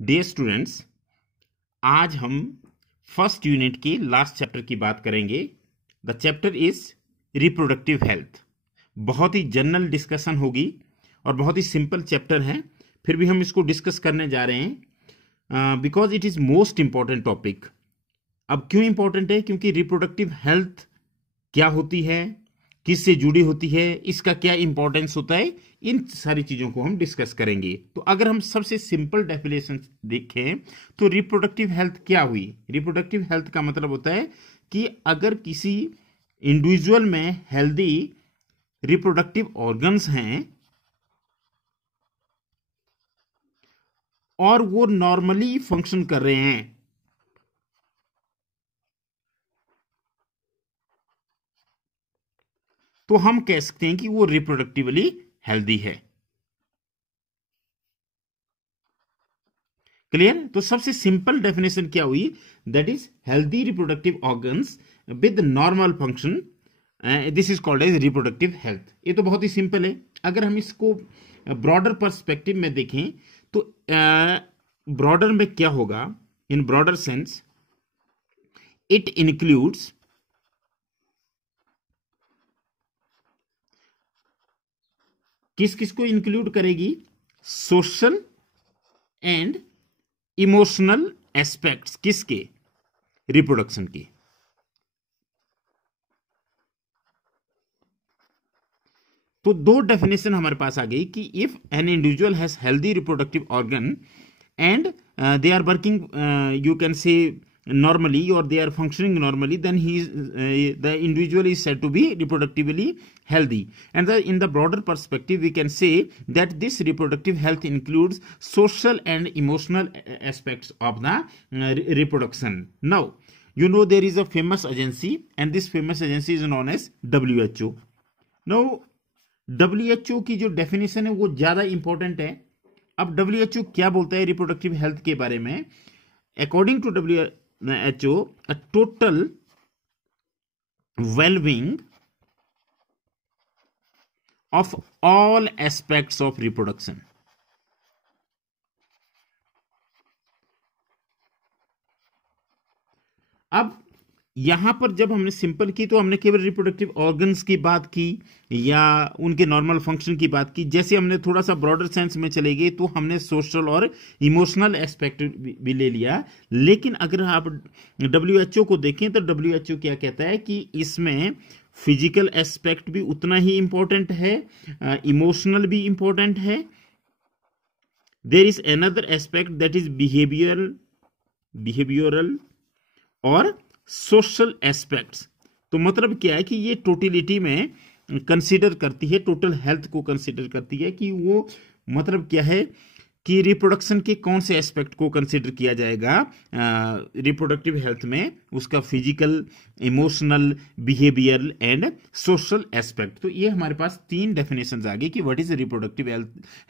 Dear students, आज हम first unit के लास्ट चैप्टर की बात करेंगे। The chapter is reproductive health. बहुत ही जनरल डिस्कशन होगी और बहुत ही सिंपल चैप्टर है, फिर भी हम इसको डिस्कस करने जा रहे हैं because it is most important topic. अब क्यों इंपॉर्टेंट है? क्योंकि रिप्रोडक्टिव हेल्थ क्या होती है, किससे जुड़ी होती है, इसका क्या इंपॉर्टेंस होता है, इन सारी चीजों को हम डिस्कस करेंगे। तो अगर हम सबसे सिंपल डेफिनेशन देखें तो रिप्रोडक्टिव हेल्थ क्या हुई? रिप्रोडक्टिव हेल्थ का मतलब होता है कि अगर किसी इंडिविजुअल में हेल्दी रिप्रोडक्टिव ऑर्गन्स हैं और वो नॉर्मली फंक्शन कर रहे हैं, तो हम कह सकते हैं कि वो रिप्रोडक्टिवली हेल्दी है। क्लियर? तो सबसे सिंपल डेफिनेशन क्या हुई? That is healthy reproductive organs with normal function, this is called as reproductive health. ये तो बहुत ही सिंपल है। अगर हम इसको ब्रॉडर पर्सपेक्टिव में देखें तो ब्रॉडर में क्या होगा? In broader sense it includes किस किस को इंक्लूड करेगी? Social and emotional aspects. किसके? रिप्रोडक्शन के। तो दो डेफिनेशन हमारे पास आ गई कि if an individual has healthy reproductive organ and they are working, you can say, normally, or they are functioning normally, then the individual is said to be reproductively healthy. And in the broader perspective we can say that this reproductive health includes social and emotional aspects of the reproduction. Now you know there is a famous agency, and this famous agency is known as WHO. Now WHO की जो definition है वो ज्यादा important है। अब WHO क्या बोलता है रिप्रोडक्टिव हेल्थ के बारे में? According to WHO, a total wellbeing of all aspects of reproduction. अब यहां पर जब हमने सिंपल की तो हमने केवल रिप्रोडक्टिव ऑर्गन्स की बात की या उनके नॉर्मल फंक्शन की बात की। जैसे हमने थोड़ा सा ब्रॉडर सेंस में चले गए तो हमने सोशल और इमोशनल एस्पेक्ट भी ले लिया। लेकिन अगर आप WHO को देखें तो WHO क्या कहता है कि इसमें फिजिकल एस्पेक्ट भी उतना ही इंपॉर्टेंट है, इमोशनल भी इंपॉर्टेंट है। There is another aspect that is behavioural और सोशल एस्पेक्ट्स। तो मतलब क्या है कि ये टोटलिटी में कंसीडर करती है, टोटल हेल्थ को कंसीडर करती है कि वो मतलब क्या है कि रिप्रोडक्शन के कौन से एस्पेक्ट को कंसीडर किया जाएगा रिप्रोडक्टिव हेल्थ में, उसका physical, emotional, behavioural and social aspect. तो ये हमारे पास तीन डेफिनेशंस आ गई कि what is reproductive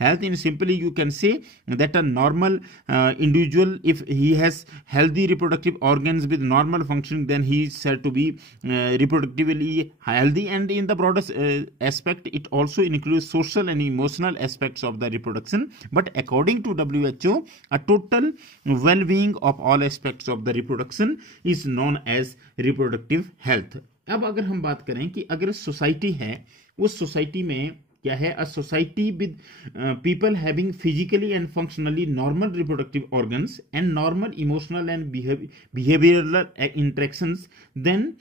health. In simply you can say that a normal individual, if he has healthy reproductive organs with normal function, then he is said to be reproductively healthy. And in the broader aspect it also includes social and emotional aspects of the reproduction, but according to WHO, a total well-being of all aspects of the reproduction is known as reproductive health. अब अगर हम बात करें कि अगर society है, उस society में क्या है? A society with people having physically and functionally normal reproductive organs and normal emotional and behavioural interactions, then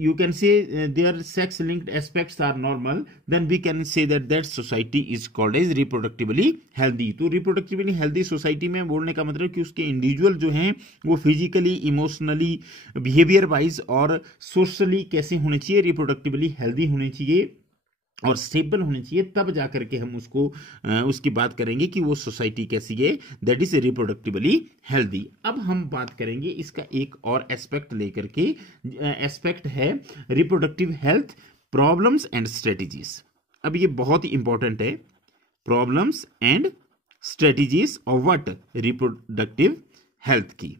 you can say their sex linked aspects are normal, then we can say that society is called as reproductively healthy. तो reproductively healthy society में बोलने का मतलब कि उसके individual जो हैं वो फिजिकली, इमोशनली, बिहेवियर वाइज और सोशली कैसे होने चाहिए? रिप्रोडक्टिवली हेल्दी होने चाहिए और स्टेबल होने चाहिए। तब जाकर के हम उसको उसकी बात करेंगे कि वो सोसाइटी कैसी है, दैट इज रिप्रोडक्टिवली हेल्दी। अब हम बात करेंगे इसका एक और एस्पेक्ट लेकर के। एस्पेक्ट है reproductive health problems and strategies. अब ये बहुत ही इंपॉर्टेंट है, problems and strategies of what? Reproductive health की।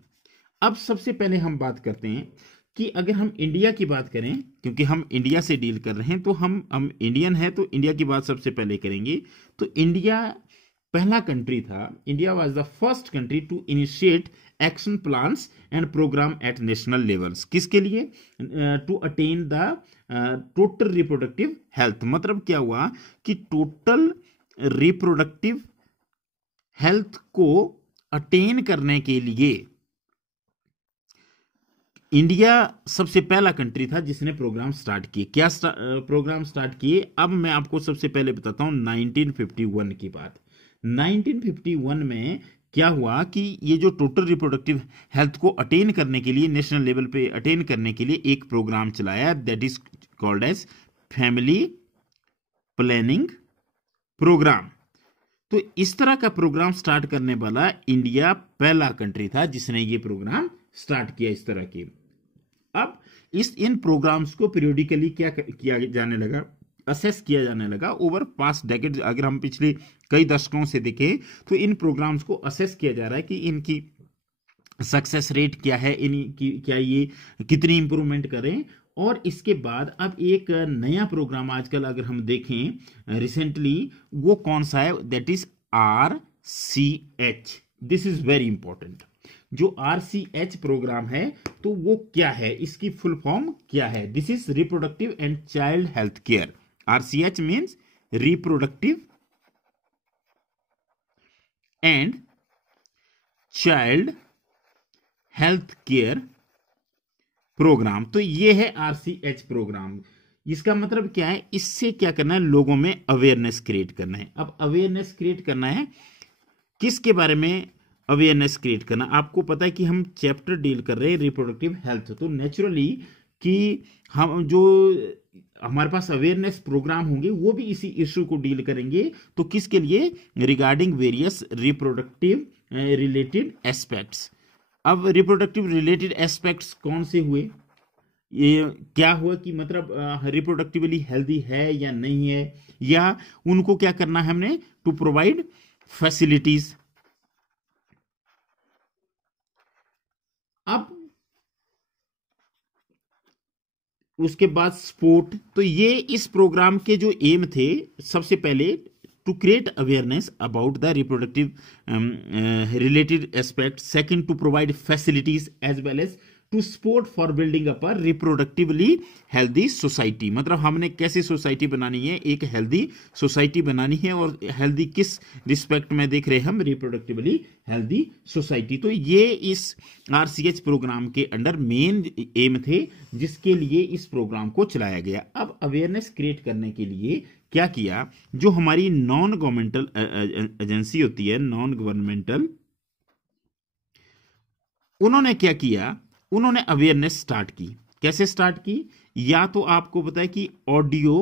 अब सबसे पहले हम बात करते हैं कि अगर हम इंडिया की बात करें, क्योंकि हम इंडिया से डील कर रहे हैं तो हम इंडियन हैं तो इंडिया की बात सबसे पहले करेंगे। तो इंडिया पहला कंट्री था, India was the first country to initiate action plans and programme at national levels. किसके लिए? To attain the total reproductive health. मतलब क्या हुआ कि टोटल रिप्रोडक्टिव हेल्थ को अटेन करने के लिए इंडिया सबसे पहला कंट्री था जिसने प्रोग्राम स्टार्ट किए। क्या प्रोग्राम स्टार्ट किए? अब मैं आपको सबसे पहले बताता हूं 1951 की बात। 1951 में क्या हुआ कि ये जो टोटल रिप्रोडक्टिव हेल्थ को अटेन करने के लिए, नेशनल लेवल पे अटेन करने के लिए एक प्रोग्राम चलाया, that is called as family planning programme. तो इस तरह का प्रोग्राम स्टार्ट करने वाला इंडिया पहला कंट्री था जिसने ये प्रोग्राम स्टार्ट किया इस तरह की। अब इन प्रोग्राम्स को पीरियोडिकली क्या किया जाने लगा, असेस किया जाने लगा ओवर पास्ट डेकेड। अगर हम पिछले कई दशकों से देखें तो इन प्रोग्राम्स को असेस किया जा रहा है कि इनकी सक्सेस रेट क्या है, इनकी क्या ये कितनी इंप्रूवमेंट करें। और इसके बाद अब एक नया प्रोग्राम आजकल अगर हम देखें रिसेंटली, वो कौन सा है? That is RCH। This is very important. जो RCH प्रोग्राम है तो वो क्या है, इसकी फुल फॉर्म क्या है? This is reproductive and child health care. RCH means reproductive and child health care programme. तो ये है RCH प्रोग्राम। इसका मतलब क्या है? इससे क्या करना है? लोगों में अवेयरनेस क्रिएट करना है। अब अवेयरनेस क्रिएट करना है किसके बारे में? अवेयरनेस क्रिएट करना। आपको पता है कि हम चैप्टर डील कर रहे हैं रिप्रोडक्टिव हेल्थ, तो नेचुरली कि हम जो हमारे पास अवेयरनेस प्रोग्राम होंगे वो भी इसी इश्यू को डील करेंगे। तो किसके लिए? Regarding various reproductive related aspects. अब रिप्रोडक्टिव रिलेटेड एस्पेक्ट्स कौन से हुए? ये क्या हुआ कि मतलब रिप्रोडक्टिवली हेल्दी है या नहीं है, या उनको क्या करना है हमने? To provide facilities. अब उसके बाद स्पोर्ट। तो ये इस प्रोग्राम के जो एम थे, सबसे पहले to create awareness about the reproductive related aspect, second to provide facilities as well as to support for building up a reproductively healthy society. मतलब हमने कैसी सोसाइटी बनानी है? एक हेल्दी सोसाइटी बनानी है। और हेल्दी किस रिस्पेक्ट में देख रहे हैं हम? Reproductively healthy society. तो ये इस RCH प्रोग्राम के अंडर मेन एम थे जिसके लिए इस प्रोग्राम को चलाया गया। अब अवेयरनेस क्रिएट करने के लिए क्या किया? जो हमारी नॉन गवर्नमेंटल एजेंसी होती है, नॉन गवर्नमेंटल, उन्होंने क्या किया? उन्होंने अवेयरनेस स्टार्ट की। कैसे स्टार्ट की? या तो आपको पता है कि ऑडियो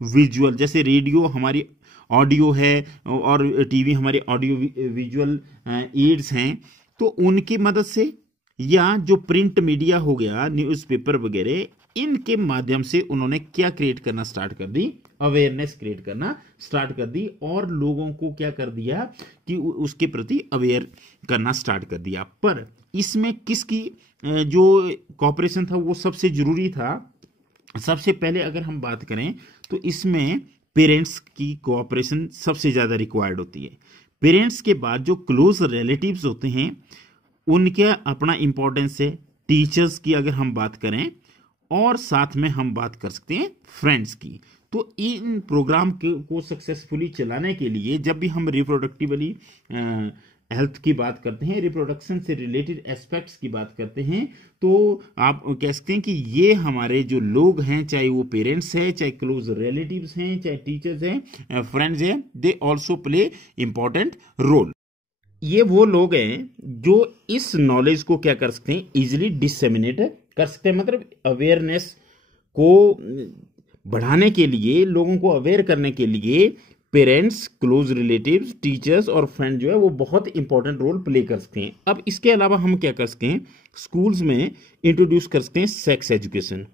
विजुअल, जैसे रेडियो हमारी ऑडियो है और टीवी हमारे ऑडियो विजुअल एड्स हैं, तो उनकी मदद से, या जो प्रिंट मीडिया हो गया, न्यूज़पेपर वगैरह, इनके माध्यम से उन्होंने क्या क्रिएट करना स्टार्ट कर दी? अवेयरनेस क्रिएट करना स्टार्ट कर दी। और लोगों को क्या कर दिया कि उसके प्रति अवेयर करना स्टार्ट कर दिया। पर इसमें किसकी जो कॉपरेशन था वो सबसे जरूरी था? सबसे पहले अगर हम बात करें तो इसमें पेरेंट्स की कोऑपरेशन सबसे ज्यादा रिक्वायर्ड होती है। पेरेंट्स के बाद जो क्लोज रिलेटिव्स होते हैं उनके अपना इंपॉर्टेंस है। टीचर्स की अगर हम बात करें, और साथ में हम बात कर सकते हैं फ्रेंड्स की। तो इन प्रोग्राम को सक्सेसफुली चलाने के लिए जब भी हम रिप्रोडक्टिवली हेल्थ की बात करते हैं, रिप्रोडक्शन से रिलेटेड एस्पेक्ट्स की बात करते हैं, तो आप कह सकते हैं कि ये हमारे जो लोग हैं, चाहे वो पेरेंट्स हैं, चाहे क्लोज रिलेटिव्स हैं, चाहे टीचर्स हैं, फ्रेंड्स हैं, they also play important role. ये वो लोग हैं जो इस नॉलेज को क्या कर सकते हैं? इजिली डिसेमिनेट कर सकते हैं। मतलब अवेयरनेस को बढ़ाने के लिए, लोगों को अवेयर करने के लिए पेरेंट्स, क्लोज रिलेटिव्स, टीचर्स और फ्रेंड जो है वो बहुत इंपॉर्टेंट रोल प्ले कर सकते हैं। अब इसके अलावा हम क्या कर सकते हैं? स्कूल्स में इंट्रोड्यूस कर सकते हैं सेक्स एजुकेशन।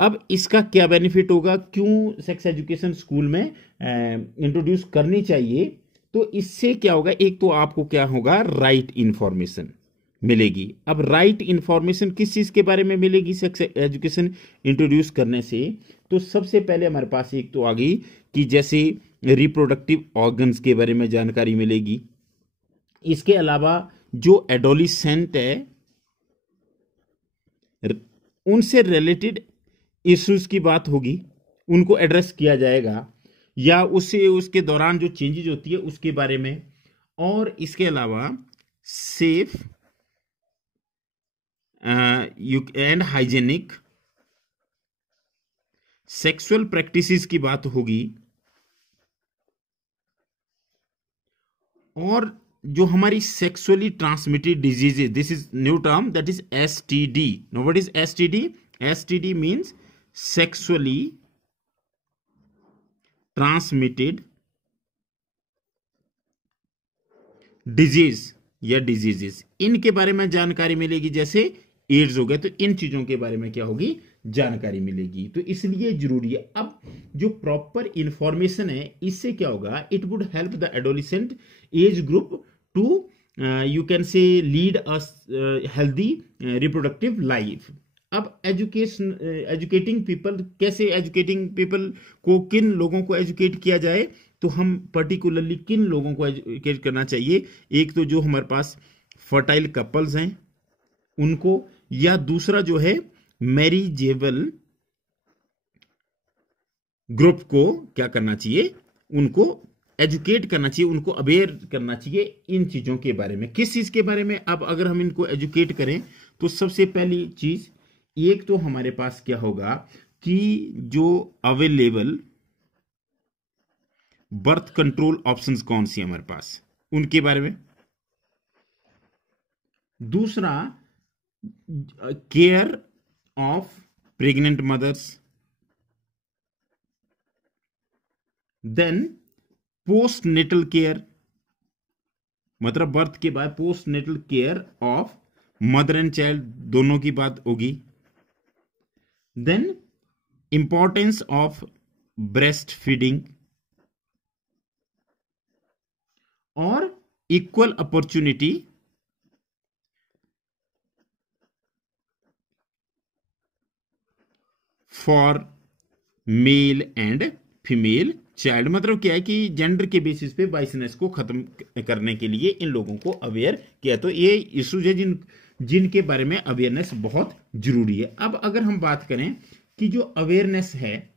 अब इसका क्या बेनिफिट होगा? क्यों सेक्स एजुकेशन स्कूल में इंट्रोड्यूस करनी चाहिए? तो इससे क्या होगा? एक तो आपको क्या होगा? Right information. मिलेगी। अब राइट इंफॉर्मेशन किस चीज के बारे में मिलेगी सेक्स एजुकेशन इंट्रोड्यूस करने से? तो सबसे पहले हमारे पास एक तो आ गई कि जैसे रिप्रोडक्टिव ऑर्गन्स के बारे में जानकारी मिलेगी। इसके अलावा जो एडोलिसेंट है उनसे रिलेटेड इश्यूज की बात होगी, उनको एड्रेस किया जाएगा, या उससे उसके दौरान जो चेंजेज होती है उसके बारे में। और इसके अलावा safe and hygienic sexual practices की बात होगी। और जो हमारी sexually transmitted diseases, this is new term, that is STD. No, what is STD? STD means sexually transmitted disease या डिजीजेस, इनके बारे में जानकारी मिलेगी। जैसे एड्स हो गए, तो इन चीजों के बारे में क्या होगी? जानकारी मिलेगी। तो इसलिए जरूरी है। अब जो प्रॉपर इंफॉर्मेशन है, इससे क्या होगा? It would help the adolescent age group to you can say lead a healthy reproductive life. अब एजुकेटिंग पीपल, कैसे एजुकेटिंग पीपल को, किन लोगों को एजुकेट किया जाए? तो हम पर्टिकुलरली किन लोगों को एजुकेट करना चाहिए? एक तो जो हमारे पास फर्टाइल कपल्स हैं उनको, या दूसरा जो है मैरिजेबल ग्रुप को क्या करना चाहिए? उनको एजुकेट करना चाहिए, उनको अवेयर करना चाहिए इन चीजों के बारे में। किस चीज के बारे में? अब अगर हम इनको एजुकेट करें तो सबसे पहली चीज, एक तो हमारे पास क्या होगा कि जो अवेलेबल बर्थ कंट्रोल ऑप्शंस कौन सी हमारे पास, उनके बारे में। दूसरा, care of pregnant mothers. Then postnatal care, मतलब बर्थ के बाद postnatal care of mother and child, दोनों की बात होगी। Then importance of breastfeeding और equal opportunity for male and female child. मतलब क्या है कि जेंडर के बेसिस पे बाइसनेस को खत्म करने के लिए इन लोगों को अवेयर किया। तो ये इश्यूज है जिनके बारे में अवेयरनेस बहुत जरूरी है। अब अगर हम बात करें कि जो अवेयरनेस है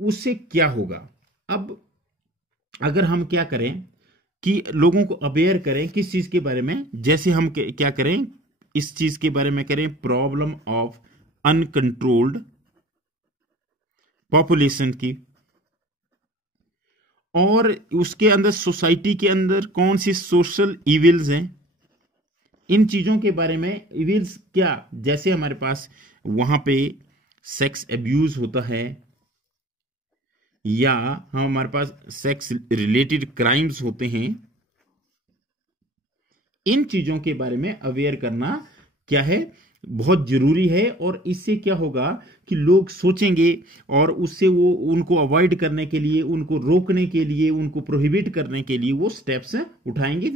उससे क्या होगा, अब अगर हम क्या करें कि लोगों को अवेयर करें किस चीज के बारे में? जैसे हम क्या करें, इस चीज के बारे में करें, प्रॉब्लम ऑफ अनकंट्रोल्ड पॉपुलेशन की, और उसके अंदर सोसाइटी के अंदर कौन सी सोशल इविल्स हैं, इन चीजों के बारे में। इविल्स क्या? जैसे हमारे पास वहां पे सेक्स एब्यूज होता है, या हमारे पास सेक्स रिलेटेड क्राइम्स होते हैं, इन चीजों के बारे में अवेयर करना क्या है? बहुत जरूरी है। और इससे क्या होगा कि लोग सोचेंगे और उससे वो उनको अवॉइड करने के लिए, उनको रोकने के लिए, उनको प्रोहिबिट करने के लिए वो स्टेप्स उठाएंगे,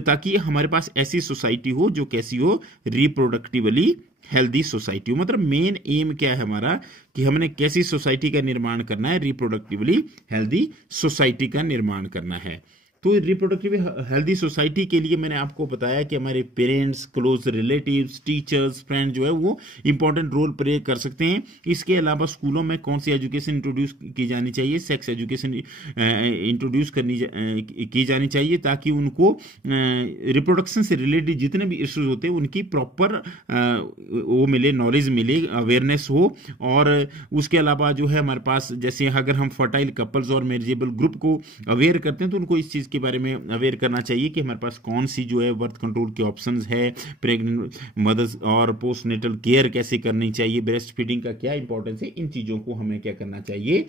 ताकि हमारे पास ऐसी सोसाइटी हो जो कैसी हो? रिप्रोडक्टिवली हेल्दी सोसाइटी हो। मतलब मेन एम क्या है हमारा कि हमने कैसी सोसाइटी का निर्माण करना है? रिप्रोडक्टिवली हेल्दी सोसाइटी का निर्माण करना है। तो रिप्रोडक्टिव हेल्दी सोसाइटी के लिए मैंने आपको बताया कि हमारे parents, close relatives, teachers, friend जो है वो इंपॉर्टेंट रोल प्ले कर सकते हैं। इसके अलावा स्कूलों में कौन सी एजुकेशन इंट्रोड्यूस की जानी चाहिए? सेक्स एजुकेशन इंट्रोड्यूस की जानी चाहिए, ताकि उनको रिप्रोडक्शन से रिलेटेड जितने भी इश्यूज होते हैं उनकी प्रॉपर वो मिले, नॉलेज मिले, अवेयरनेस हो। और उसके अलावा जो है हमारे पास, जैसे अगर हम फर्टाइल कपल्स और मैरिजेबल ग्रुप को अवेयर करते हैं तो उनको इस चीज के बारे में अवेयर करना चाहिए कि हमारे पास कौन सी जो है बर्थ कंट्रोल के ऑप्शंस है, प्रेग्नेंट मदर्स और पोस्ट नेटल केयर कैसे करनी चाहिए, ब्रेस्ट फीडिंग का क्या इंपॉर्टेंस है। इन चीजों को हमें क्या करना चाहिए?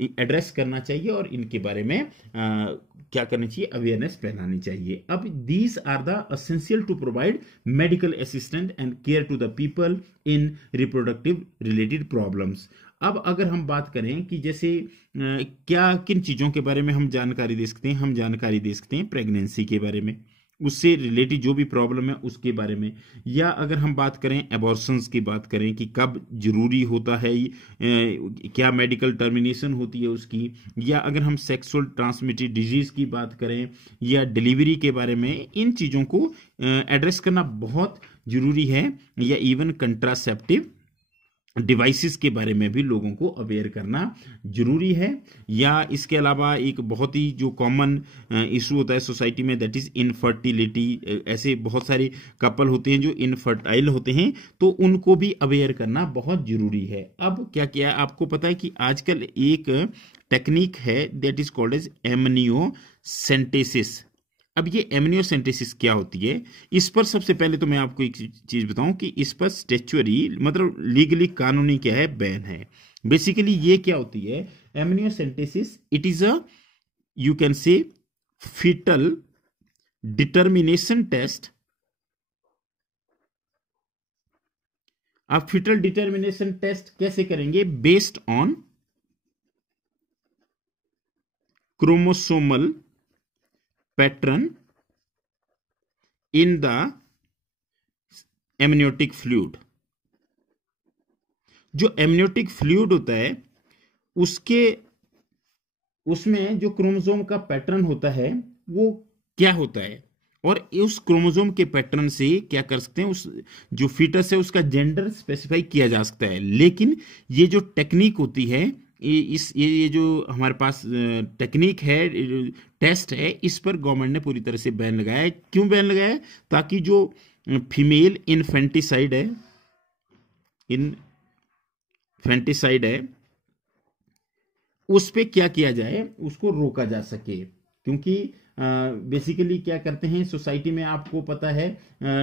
एड्रेस करना चाहिए और इनके बारे में क्या करनी चाहिए? अवेयरनेस फैलानी चाहिए। अब these are the essential to provide medical assistant and care to the people in reproductive related problems. अब अगर हम बात करें कि जैसे क्या किन चीजों के बारे में हम जानकारी दे सकते हैं? हम जानकारी दे सकते हैं प्रेगनेंसी के बारे में, उससे रिलेटेड जो भी प्रॉब्लम है उसके बारे में, या अगर हम बात करें एबॉर्शंस की बात करें कि कब जरूरी होता है, क्या मेडिकल टर्मिनेशन होती है उसकी, या अगर हम सेक्सुअल ट्रांसमिटेड डिजीज की बात करें या डिलीवरी के बारे में, इन चीज़ों को एड्रेस करना बहुत जरूरी है। या इवन कंट्रासेप्टिव डिवाइसेस के बारे में भी लोगों को अवेयर करना जरूरी है। या इसके अलावा एक बहुत ही जो कॉमन इशू होता है सोसाइटी में, दैट इज इनफर्टिलिटी। ऐसे बहुत सारे कपल होते हैं जो इनफर्टाइल होते हैं, तो उनको भी अवेयर करना बहुत जरूरी है। अब क्या किया, आपको पता है कि आजकल एक टेक्निक है that is called as amniocentesis. अब ये एमनियोसेंटेसिस क्या होती है, इस पर सबसे पहले तो मैं आपको एक चीज बताऊं कि इस पर स्टेचुअरी मतलब लीगली कानूनी क्या है, बैन है। बेसिकली ये क्या होती है amniocentesis, it is a you can say foetal determination test. आप फीटल डिटर्मिनेशन टेस्ट कैसे करेंगे, based on chromosomal pattern in the amniotic fluid. जो एमनियोटिक फ्लूइड होता है उसमें जो क्रोमोसोम का पैटर्न होता है वो क्या होता है, और उस क्रोमोसोम के पैटर्न से क्या कर सकते हैं, उस जो फीटस है उसका जेंडर स्पेसिफाई किया जा सकता है। लेकिन ये जो टेक्निक होती है, ये जो हमारे पास टेक्निक है, टेस्ट है, इस पर गवर्नमेंट ने पूरी तरह से बैन लगाया है। क्यों बैन लगाया है, ताकि जो फीमेल इनफेंटिसाइड है उस पे क्या किया जाए, उसको रोका जा सके। क्योंकि बेसिकली क्या करते हैं सोसाइटी में, आपको पता है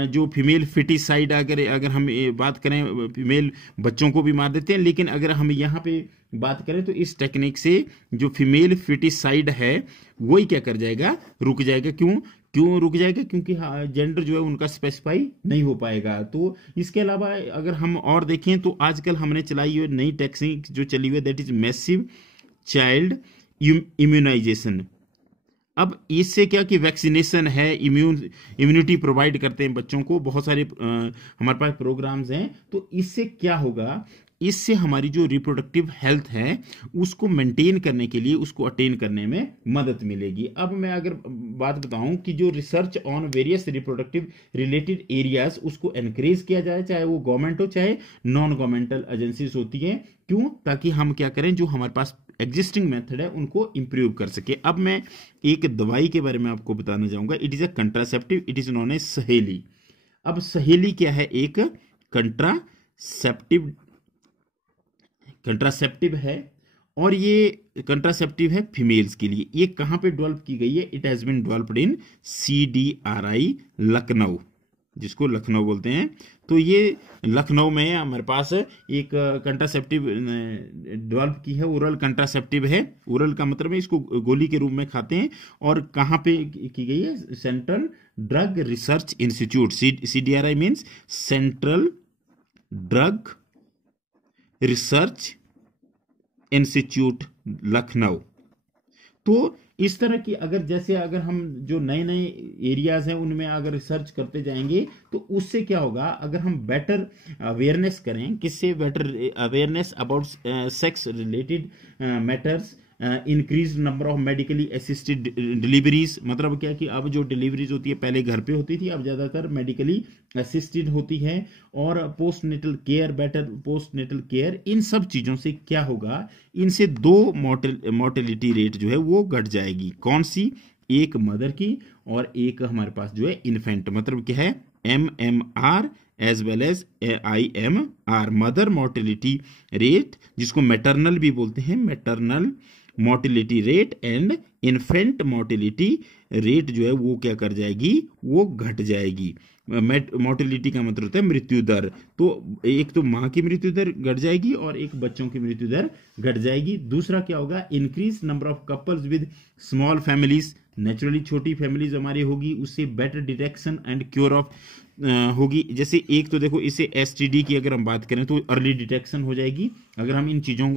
जो फीमेल फिटिसाइड, अगर हम बात करें, फीमेल बच्चों को भी मार देते हैं। लेकिन अगर हम यहाँ पे बात करें तो इस टेक्निक से जो फीमेल फिटिसाइड है वही क्या कर जाएगा, रुक जाएगा। क्यों रुक जाएगा, क्योंकि जेंडर जो है उनका स्पेसिफाई नहीं हो पाएगा। तो इसके अलावा अगर हम और देखें तो आजकल हमने चलाई हुई नई टेक्निक जो चली हुई है that is massive child immunisation. अब इससे क्या कि वैक्सीनेशन है, इम्यूनिटी प्रोवाइड करते हैं बच्चों को, बहुत सारे हमारे पास प्रोग्राम्स हैं। तो इससे क्या होगा, इससे हमारी जो रिप्रोडक्टिव हेल्थ है उसको मेंटेन करने के लिए, उसको अटेन करने में मदद मिलेगी। अब मैं अगर बात बताऊं कि जो research on various reproductive related areas उसको एनकरेज किया जाए, चाहे वो गवर्नमेंट हो चाहे नॉन गवर्नमेंटल एजेंसीज होती हैं। क्यों, ताकि हम क्या करें, जो हमारे पास एग्जिस्टिंग मेथड है उनको इंप्रूव कर सके। अब मैं एक दवाई के बारे में आपको बताना चाहूंगा, it is a contraceptive, it is known as Saheli. अब सहेली क्या है, एक कंट्रासेप्टिव है, और ये कंट्रासेप्टिव है फीमेल्स के लिए। ये कहां पे डेवलप की गई है, it has been developed in CDRI Lucknow, जिसको लखनऊ बोलते हैं। तो ये लखनऊ में हमारे पास एक कंट्रासेप्टिव डेवलप की है, ओरल कंट्रासेप्टिव है। ओरल का मतलब है इसको गोली के रूप में खाते हैं। और कहां पे की गई है, central drug research institute, CDRI means central drug research institute Lucknow. तो इस तरह की अगर हम जो नए नए एरियाज हैं उनमें अगर रिसर्च करते जाएंगे तो उससे क्या होगा, अगर हम बेटर अवेयरनेस करें, किससे better awareness about sex related matters, increase number of medically assisted deliveries. मतलब क्या कि अब जो डिलीवरीज होती है पहले घर पे होती थी, अब ज्यादातर मेडिकली असिस्टेड होती है। और postnatal care, better postnatal care, इन सब चीजों से क्या होगा, इनसे 2 मोर्टेलिटी रेट जो है वो घट जाएगी। कौन सी, एक मदर की और एक हमारे पास जो है इन्फेंट। मतलब क्या है, MMR as well as IMR, mother mortality rate, जिसको मैटरनल भी बोलते हैं, maternal mortality rate and infant mortality rate जो है वो क्या कर जाएगी, वो घट जाएगी। मोर्टेलिटी का मतलब होता है मृत्यु दर। तो एक तो माँ की मृत्यु दर घट जाएगी और एक बच्चों की मृत्यु दर घट जाएगी। दूसरा क्या होगा, increase number of couples with small families. Naturally छोटी फैमिलीज हमारी होगी, उससे better detection and cure of होगी। जैसे एक तो देखो, इसे STD की अगर हम बात करें तो अर्ली डिटेक्शन हो जाएगी, अगर हम इन चीज़ों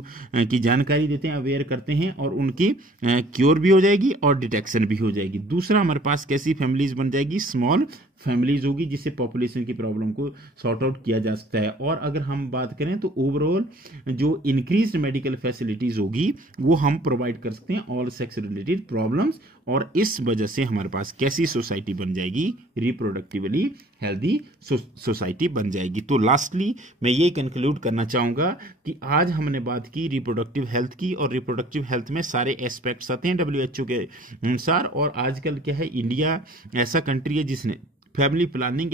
की जानकारी देते हैं, अवेयर करते हैं, और उनकी क्योर भी हो जाएगी और डिटेक्शन भी हो जाएगी। दूसरा, हमारे पास कैसी फैमिलीज बन जाएगी, स्मॉल फैमिलीज होगी, जिससे पॉपुलेशन की प्रॉब्लम को सॉर्ट आउट किया जा सकता है। और अगर हम बात करें तो ओवरऑल जो इंक्रीज्ड मेडिकल फैसिलिटीज होगी वो हम प्रोवाइड कर सकते हैं ऑल सेक्स रिलेटेड प्रॉब्लम्स, और इस वजह से हमारे पास कैसी सोसाइटी बन जाएगी, रिप्रोडक्टिवली हेल्दी सोसाइटी बन जाएगी। तो लास्टली मैं ये कंक्लूड करना चाहूंगा कि आज हमने बात की रिप्रोडक्टिव हेल्थ की, और रिप्रोडक्टिव हेल्थ में सारे एस्पेक्ट्स आते हैं WHO के अनुसार। और आजकल क्या है, इंडिया ऐसा कंट्री है जिसने फैमिली प्लानिंग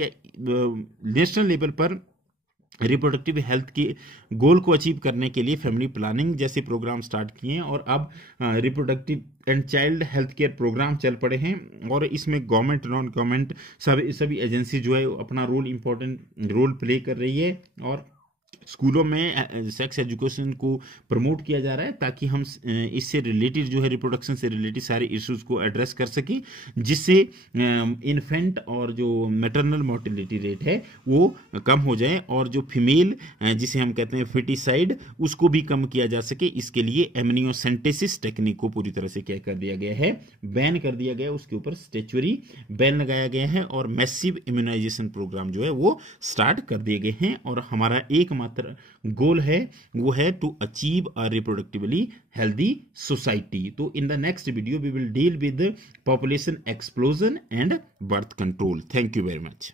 नेशनल लेवल पर रिप्रोडक्टिव हेल्थ के गोल को अचीव करने के लिए फैमिली प्लानिंग जैसे प्रोग्राम स्टार्ट किए हैं, और अब reproductive and child health care programme चल पड़े हैं। और इसमें गवर्नमेंट, नॉन गवर्नमेंट सभी एजेंसी जो है अपना इंपॉर्टेंट रोल प्ले कर रही है। और स्कूलों में सेक्स एजुकेशन को प्रमोट किया जा रहा है, ताकि हम इससे रिलेटेड जो है, रिप्रोडक्शन से रिलेटेड सारे इश्यूज को एड्रेस कर सकें, जिससे इन्फेंट और जो मैटरनल मोर्टेलिटी रेट है वो कम हो जाए, और जो फीमेल जिसे हम कहते हैं फिटिसाइड, उसको भी कम किया जा सके। इसके लिए एमनियोसेंटेसिस टेक्निक को पूरी तरह से क्या कर दिया गया है, बैन कर दिया गया है, उसके ऊपर स्टैच्यूटरी बैन लगाया गया है, और मैसिव इम्यूनाइजेशन प्रोग्राम जो है वो स्टार्ट कर दिए गए हैं। और हमारा एकमात्र गोल है वो है to achieve a reproductively healthy society. तो in the next video we will deal with population explosion and birth control. Thank you very much.